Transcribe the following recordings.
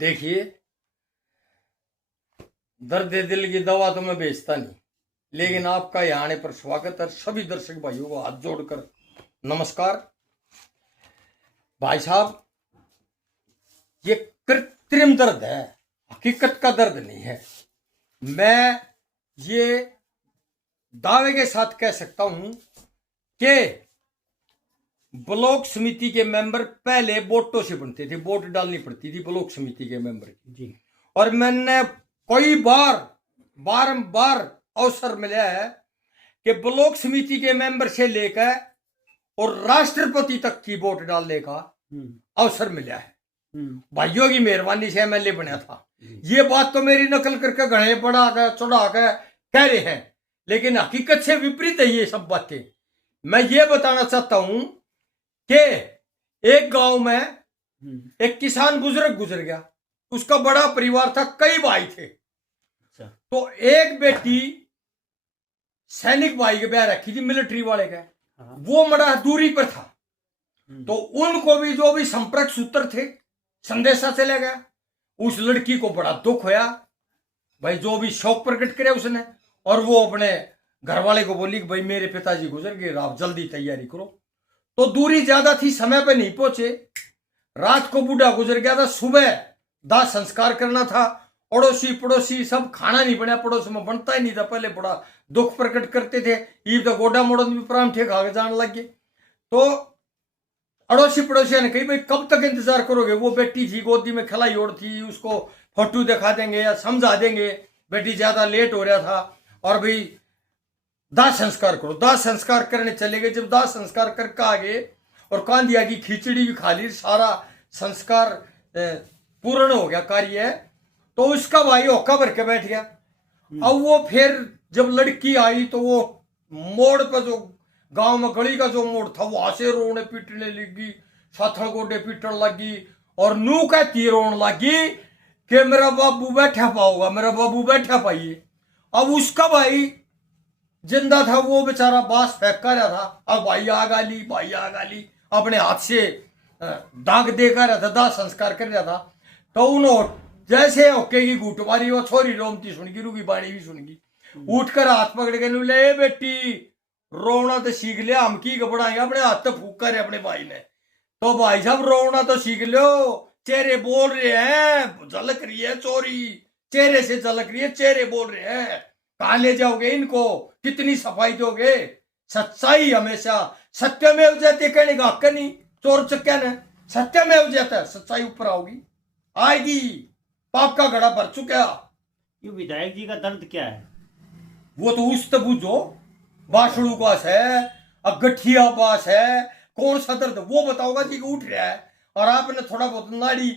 देखिए, दर्द दिल की दवा तो मैं बेचता नहीं, लेकिन आपका यहाँ आने पर स्वागत है। सभी दर्शक भाइयों को हाथ जोड़कर नमस्कार। भाई साहब, ये कृत्रिम दर्द है, हकीकत का दर्द नहीं है। मैं ये दावे के साथ कह सकता हूं कि ब्लॉक समिति के मेंबर पहले वोटों से बनते थे, वोट डालनी पड़ती थी ब्लॉक समिति के मेंबर की जी। और मैंने कई बारंबार अवसर मिला है कि ब्लॉक समिति के मेंबर से लेकर और राष्ट्रपति तक की वोट डालने का अवसर मिला है। भाइयों की मेहरबानी से एमएलए बना था। ये बात तो मेरी नकल करके घने बढ़ा कर चढ़ा कर कह रहे हैं, लेकिन हकीकत से विपरीत है ये सब बातें। मैं ये बताना चाहता हूं कि एक गांव में एक किसान बुजुर्ग गुजर गया। उसका बड़ा परिवार था, कई भाई थे। तो एक बेटी सैनिक भाई के ब्याह रखी थी, मिलिट्री वाले का, वो बड़ा दूरी पर था। तो उनको भी जो भी संपर्क सूत्र थे, संदेशा चला गया। उस लड़की को बड़ा दुख होया भाई, जो भी शौक प्रकट करे उसने, और वो अपने घर वाले को बोली कि भाई मेरे पिताजी गुजर गए, आप जल्दी तैयारी करो। तो दूरी ज्यादा थी, समय पे नहीं पहुंचे। रात को बूढ़ा गुजर गया था, सुबह दाह संस्कार करना था। अड़ोसी पड़ोसी सब, खाना नहीं बना, पड़ोस में बनता ही नहीं था। पहले बड़ा दुख प्रकट करते थे, ईद तो गोडा मोड़न भी परांठे खा के जाने लगे। तो अड़ोसी पड़ोसियों ने कही भाई कब तक इंतजार करोगे। वो बेटी थी, गोदी में खिलाई ओढ़ थी, उसको फोटो दिखा देंगे या समझा देंगे, बेटी ज्यादा लेट हो रहा था। और भाई दाह संस्कार करो। दाह संस्कार करने चले गए। जब दाह संस्कार करके आ गए और कांदिया की खिचड़ी भी खा ली, सारा संस्कार पूर्ण हो गया कार्य, तो उसका भाई होका भर के बैठ गया। अब वो फिर जब लड़की आई तो वो मोड़ पर, जो गांव में गली का जो मोड़ था, वहां से रोने पीटने लगी, साथल गोडे पीटने लगी और नू कहती रोने लगी कि मेरा बाबू बैठा पाओगा, मेरा बाबू बैठा पाइए। अब उसका भाई जिंदा था, वो बेचारा बांस फेंक कर रहा था। अब भाई आ गाली, भाई आ गाली, अपने हाथ से दाग देकर रहा था, दाह संस्कार कर रहा था। तो उन्होंने जैसे ओके की घूट मारी, वो छोरी रोमती सुनगी, रूगी बाणी भी सुनगी, उठकर हाथ पकड़ के ले बेटी रोना तो सीख लिया, हम की घबराएंगे, अपने हाथ तो फूक कर अपने भाई ने। तो भाई साहब रोना तो सीख लो, चेहरे बोल रहे हैं, झलक रही है चोरी, चेहरे से झलक रही है, चेहरे बोल रहे हैं। कहां ले जाओगे इनको, कितनी सफाई दोगे। सच्चाई हमेशा सत्यमेव जयते कहने का हक नहीं। चोर चक्या ने सत्यमेव जयते, सच्चाई ऊपर आओगी, आएगी। पाप का घड़ा भर चुका। ये विधायक जी का दर्द क्या है? वो तो उस बुझो, बासड़ू बास है, गठिया बास है, कौन सा दर्द वो बताओगा जी उठ रहा है। और आपने थोड़ा बहुत नाड़ी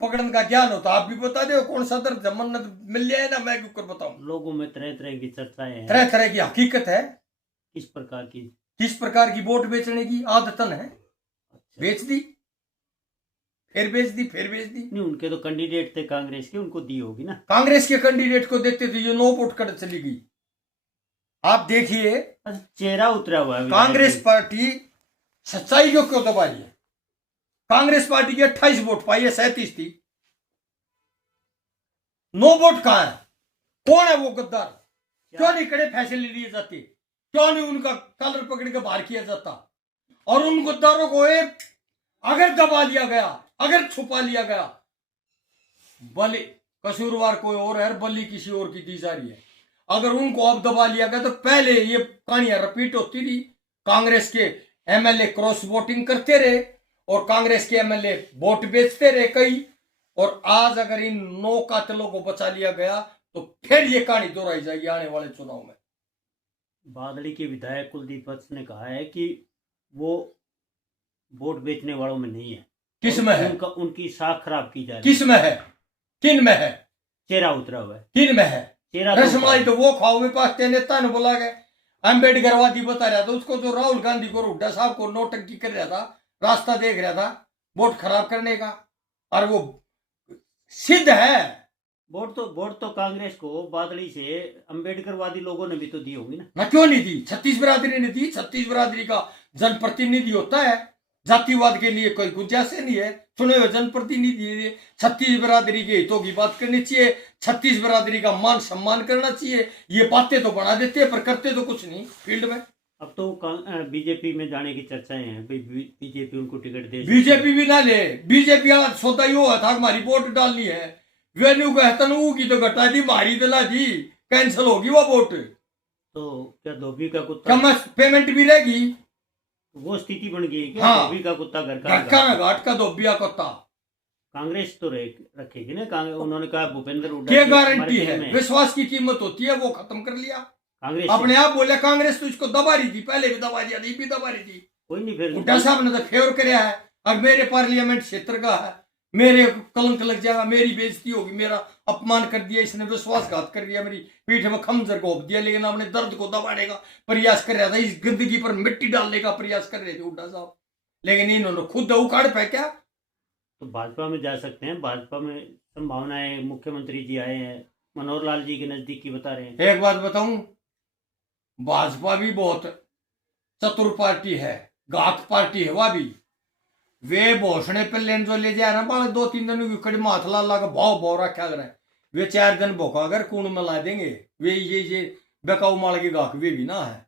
पकड़ने का ज्ञान होता, आप भी बता दो कौन सा दर्द मन्नत मिल जाए ना, मैं क्यों कर बताऊं। लोगों में तरह तरह की चर्चाएं हैं, तरह तरह की हकीकत है। किस प्रकार की? किस प्रकार की? वोट बेचने की आदतन है। बेच दी, फिर बेच दी, फिर बेच दी। नहीं, उनके तो कैंडिडेट थे कांग्रेस के, उनको दी होगी ना। कांग्रेस के कैंडिडेट को देते थे, ये नो वोट कर चली गई। आप देखिए, चेहरा उतरा हुआ है। कांग्रेस पार्टी सच्चाई को क्यों दबा रही है। कांग्रेस पार्टी की 28 वोट पाई है, 37 थी। नो वोट कहां है? कौन है वो गद्दार? क्यों नहीं कड़े फैसले लिए जाते? क्यों नहीं उनका कलर पकड़ के बाहर किया जाता? और उन गद्दारों को अगर दबा लिया गया, अगर छुपा लिया गया, बलि कसूरवार कोई और है, बलि किसी और की दी जा रही है। अगर उनको अब दबा लिया गया तो पहले ये कहानियां रिपीट होती थी। कांग्रेस के एमएलए क्रॉस वोटिंग करते रहे और कांग्रेस के एमएलए वोट बेचते रहे कई। और आज अगर इन 9 कातिलों को बचा लिया गया तो फिर ये कहानी दोहराई जाएगी आने वाले चुनाव में। बादली के विधायक कुलदीप वत्स ने कहा है कि वो वोट बेचने वालों में नहीं है। किस में है? उनकी साख खराब की जा रही है। किस में है? किन में है? चेहरा उतरा हुआ है। किन में है? चेहरा रसमलाई तो वो खाओ पास नेता ने बोला गया। अम्बेडकरवादी बता रहा था उसको, जो राहुल गांधी को, हुड्डा साहब को नोटंकी कर रहा था, रास्ता देख रहा था वोट खराब करने का। और वो सिद्ध है। वोट तो कांग्रेस को बादली से अम्बेडकरवादी लोगों ने भी तो दी होगी ना। क्यों नहीं दी? 36 बिरादरी ने दी। 36 बिरादरी का जनप्रतिनिधि होता है। जातिवाद के लिए कोई गुंजाइश नहीं है। चुने हुए जनप्रतिनिधि 36 बिरादरी के हितों की बात करनी चाहिए, 36 बिरादरी का मान सम्मान करना चाहिए। ये बातें तो बना देते हैं पर करते तो कुछ नहीं फील्ड में। अब तो बीजेपी में जाने की चर्चाएं हैं, बीजेपी उनको टिकट दे। बीजेपी भी ना ले, बीजेपी वाला सौदा यो था हमारी वोट डालनी है, वेन्यू कहतन की तो घटा दी, मारी दिला दी, कैंसिल होगी वो वोट। तो क्या धोबी का कुत्ता कम पेमेंट भी रहेगी, वो स्थिति बन गई है क्या? हाँ। धोबी का कुत्ता घर घाट का घाट का धोबिया कुत्ता। कांग्रेस तो रखेगी ना। उन्होंने कहा भूपेंद्र हुड्डा क्या जी गारंटी हमारे है? टीम में। विश्वास की कीमत होती है, वो खत्म कर लिया कांग्रेस अपने आप। बोले कांग्रेस तो इसको दबा रही थी, पहले भी दबा दिया, भी दबा रही थी। कोई नहीं, फिर हुड्डा साहब ने तो फेवर कराया है। अब मेरे पार्लियामेंट क्षेत्र का है, मेरे कलंक लग जाएगा, मेरी बेइज्जती होगी, मेरा अपमान कर दिया इसने, विश्वासघात कर दिया, मेरी पीठ में खंजर घोंप दिया। लेकिन अपने दर्द को दबाने का प्रयास कर रहा था, इस गंदगी पर मिट्टी डालने का प्रयास कर रहे थे हुड्डा साहब, लेकिन इन्होंने खुद उखाड़ फेंका। तो भाजपा में जा सकते हैं, भाजपा में संभावनाएं। मुख्यमंत्री जी आए हैं, मनोहर लाल जी के नजदीकी बता रहे हैं। एक बात बताऊं, भाजपा भी बहुत चतुर पार्टी है, घात पार्टी है। वह भी वे भोसड़े पे लेन जो ले जाए ना, बाल 2-3 दिन की कड़ी माथ ला ला भाव भाव रखा कर, वे 4 दिन भोका कर कूण में ला देंगे। वे ये बेकाऊ माल के गाहक वे भी ना है।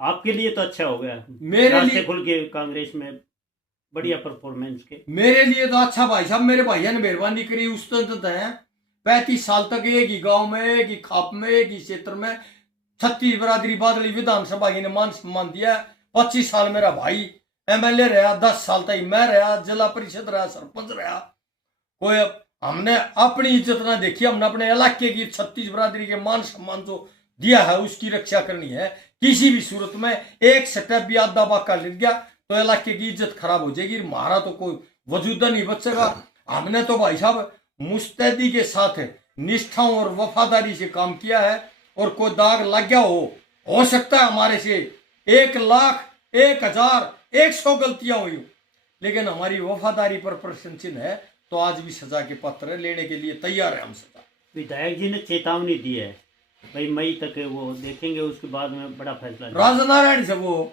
आपके लिए तो अच्छा हो गया, मेरे लिए खुल के कांग्रेस में बढ़िया परफॉर्मेंस के। मेरे लिए तो अच्छा भाई साहब, मेरे भैया ने मेहरबानी करी उस तक है। 35 साल तक एक ही गांव में, एक ही खाप में, एक ही क्षेत्र में 36 बिरादरी बादली विधानसभा ने मान सम्मान दिया। 25 साल मेरा भाई एमएलए रहा, 10 साल तक मैं रहा, जिला परिषद रहा, सरपंच रहा। कोई हमने अपनी इज्जत ना देखी, हमने अपने इलाके की 36 बिरादरी के मान सम्मान जो दिया है उसकी रक्षा करनी है। किसी भी सूरत में एक स्टेप भी आधा बाका लग गया तो इलाके की इज्जत खराब हो जाएगी, हमारा तो कोई वजूदा नहीं बचेगा। हमने तो भाई साहब मुस्तैदी के साथ निष्ठाओं और वफादारी से काम किया है, और कोई दाग लग गया हो सकता है हमारे से 1 लाख 1 हजार 100 गलतियां हुई, लेकिन हमारी वफादारी पर प्रश्न चिन्ह है, तो आज भी सजा के पत्र लेने के लिए तैयार है हम सजा। विधायक जी ने चेतावनी दी है भाई मई तक है, वो देखेंगे, उसके बाद में बड़ा फैसला। राजनारायण से वो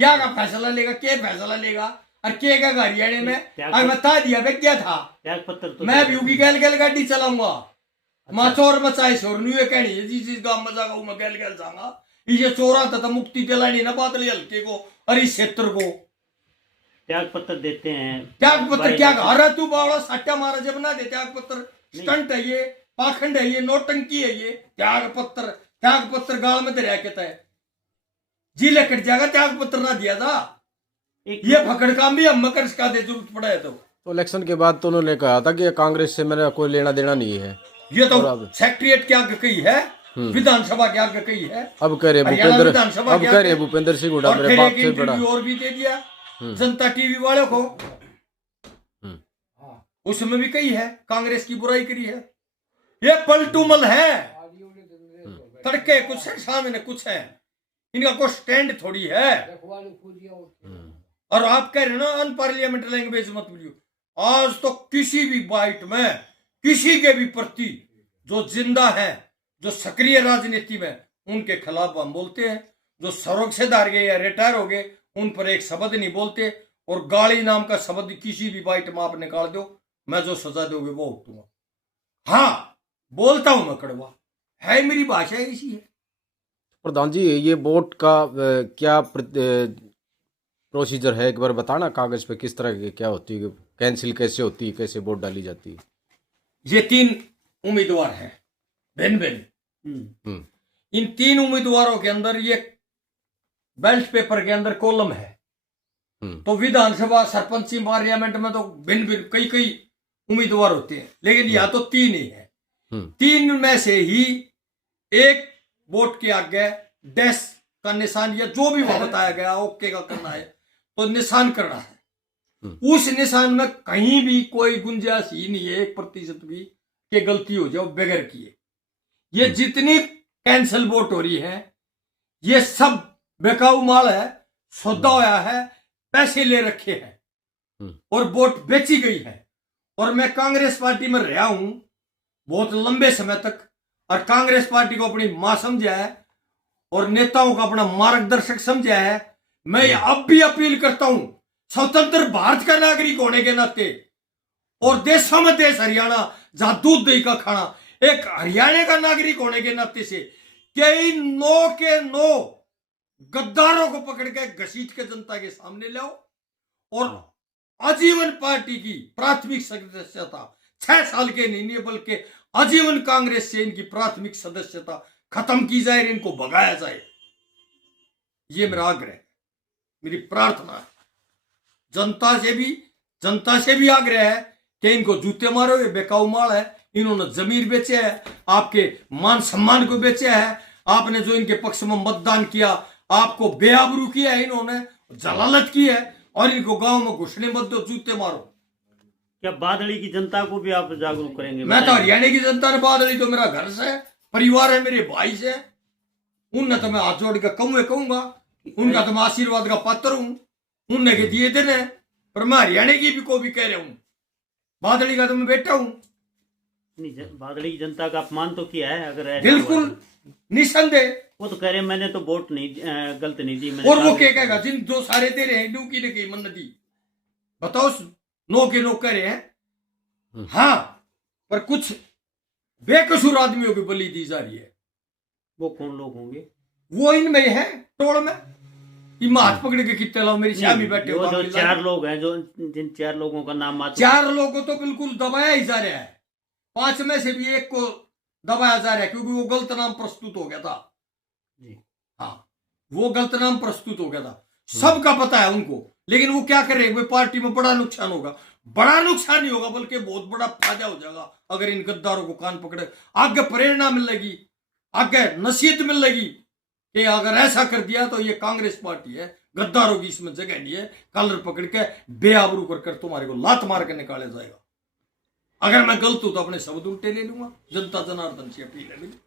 क्या का फैसला लेगा, क्या फैसला लेगा, और क्या का हरियाणा में अगर बता दिया वे क्या था, त्याग पत्र तो मैं भी उगी गैल गैल गाड़ी चलाऊंगा। माँ चोर मचाए शोर नहीं कहनी है, जिस गांव में जागा मैं गैल गैल जाऊंगा। ये चोरा था मुक्ति दिलानी ना बादली हल्के को और इस क्षेत्र को। त्याग पत्र देते हैं, त्याग पत्र क्या अरे तू बावड़ा सट्टा मारा जब ना दे त्याग पत्र, स्टंट है ये, पाखंड है ये, नोटंकी है ये। त्याग पत्र गाल में दरिया कहता है जी लेकर जाएगा, त्याग पत्र ना दिया था। ये फकड़ काम भी हम कर सका दे जरूरत पड़ा है तो इलेक्शन के बाद तो उन्होंने कहा था कि कांग्रेस से मेरा कोई लेना देना नहीं है। ये तो सेक्रेटरीट के आगे कही है, विधानसभा के आगे कही है। अब कह रहे भूपेंद्र सिंह हुड्डा मेरे बाप से बड़ा। और भी दे दिया जनता टीवी वालों को, उसमें भी कही है कांग्रेस की बुराई करी है। ये पलटूमल है, तड़के कुछ है सामने कुछ है, इनका कोई स्टैंड थोड़ी है। और आप कह रहे हो ना अनपार्लियामेंट लैंग्वेज मत बोलियो। आज तो किसी भी बाइट में किसी के भी प्रति जो जिंदा है, जो सक्रिय राजनीति में, उनके खिलाफ हम बोलते हैं। जो सरोग से धार गए या रिटायर हो गए उन पर एक शब्द नहीं बोलते, और गाली नाम का शब्द किसी भी बाइट में आप निकाल दो, मैं जो सजा दोगे वो उठूंगा। हाँ बोलता हूं मैं कड़वा, है मेरी भाषा ऐसी है। प्रधान जी ये वोट का क्या प्रोसीजर है, एक बार बताना कागज पे किस तरह की क्या होती है, कैंसिल कैसे होती है, कैसे वोट डाली जाती है। ये 3 उम्मीदवार हैं भिन्न भिन्न। इन 3 उम्मीदवारों के अंदर ये बैलेट पेपर के अंदर कॉलम है। तो विधानसभा सरपंची पार्लियामेंट में तो भिन्न भिन्न कई उम्मीदवार होते हैं, लेकिन यहाँ तो 3 ही है। 3 में से ही एक वोट के आगे डैश का निशान या जो भी वो बताया गया ओके का करना है, तो निशान करना है। उस निशान में कहीं भी कोई गुंजाइश ही नहीं है 1% भी कि गलती हो जाए बगैर किए। ये जितनी कैंसिल वोट हो रही है ये सब बेकाऊ माल है, सौदा होया है, पैसे ले रखे हैं और वोट बेची गई है। और मैं कांग्रेस पार्टी में रहा हूं बहुत लंबे समय तक, और कांग्रेस पार्टी को अपनी मां समझा है और नेताओं का अपना मार्गदर्शक समझा है। मैं अब भी अपील करता हूं, स्वतंत्र भारत का नागरिक होने के नाते और देशों में देश हरियाणा जहां दूध दही का खाना, एक हरियाणा का नागरिक होने के नाते से कई 9 के 9 गद्दारों को पकड़ के घसीट के जनता के सामने लाओ और आजीवन पार्टी की प्राथमिक सदस्यता 6 साल के नहीं बल्कि आजीवन कांग्रेस से इनकी प्राथमिक सदस्यता खत्म की जाए, इनको भगाया जाए। ये मेरा आग्रह है, मेरी प्रार्थना है। जनता से भी आग्रह है कि इनको जूते मारो, ये बेकाऊ माल है, इन्होंने जमीर बेचे है, आपके मान सम्मान को बेचे है, आपने जो इनके पक्ष में मतदान किया आपको बेआबरू किया है, इन्होंने जलालत की है और इनको गांव में घुसने मत दो, जूते मारो। क्या बादली की जनता को भी आप जागरूक करेंगे? मैं तो हरियाणा की जनता ने, बादली तो मेरा घर से परिवार है, मेरे भाई से, उनने तो मैं हाथ जोड़ के कहूंगा, उनका तो मैं आशीर्वाद का पात्र हूं, उनने के दिए थे ने, पर मैं हरियाणा की भी को भी कह रहा हूं, बादली का तो मैं बेटा हूं। बादली की जनता का अपमान तो किया है, अगर बिल्कुल निसंदेह। वो तो कह रहे मैंने तो वोट नहीं गलत नहीं दी, और वो क्या कहेगा जिन जो सारे दे रहे हैं हिंदू की ने की मन दी, बताओ 9 के 9 कह रहे हैं। हाँ, पर कुछ बेकसूर आदमियों की बलि दी जा रही है। वो कौन लोग होंगे? वो इनमें है टोल में, हाथ पकड़ के कितने लोग मेरी श्यामी बैठे हो, जो 4 लोग हैं, जो जिन 4 लोगों का नाम 4 लोगों को तो बिल्कुल दबाया ही जा रहा है, 5 में से भी एक को दबाया जा रहा है क्योंकि वो गलत नाम प्रस्तुत हो गया था। हाँ, वो गलत नाम प्रस्तुत हो गया था, सबका पता है उनको, लेकिन वो क्या करे, वो पार्टी में बड़ा नुकसान होगा। बड़ा नुकसान नहीं होगा बल्कि बहुत बड़ा फायदा हो जाएगा अगर इन गद्दारों को कान पकड़े। आगे प्रेरणा मिलेगी, आगे नसीहत मिलेगी कि अगर ऐसा कर दिया तो ये कांग्रेस पार्टी है, गद्दारों की इसमें जगह नहीं है, कॉलर पकड़ के बेआबरू कर तुम्हारे को लात मार के निकाला जाएगा। अगर मैं गलत हूं तो अपने शब्द उल्टे ले लूंगा। जनता जनार्दन से अपील है मेरी।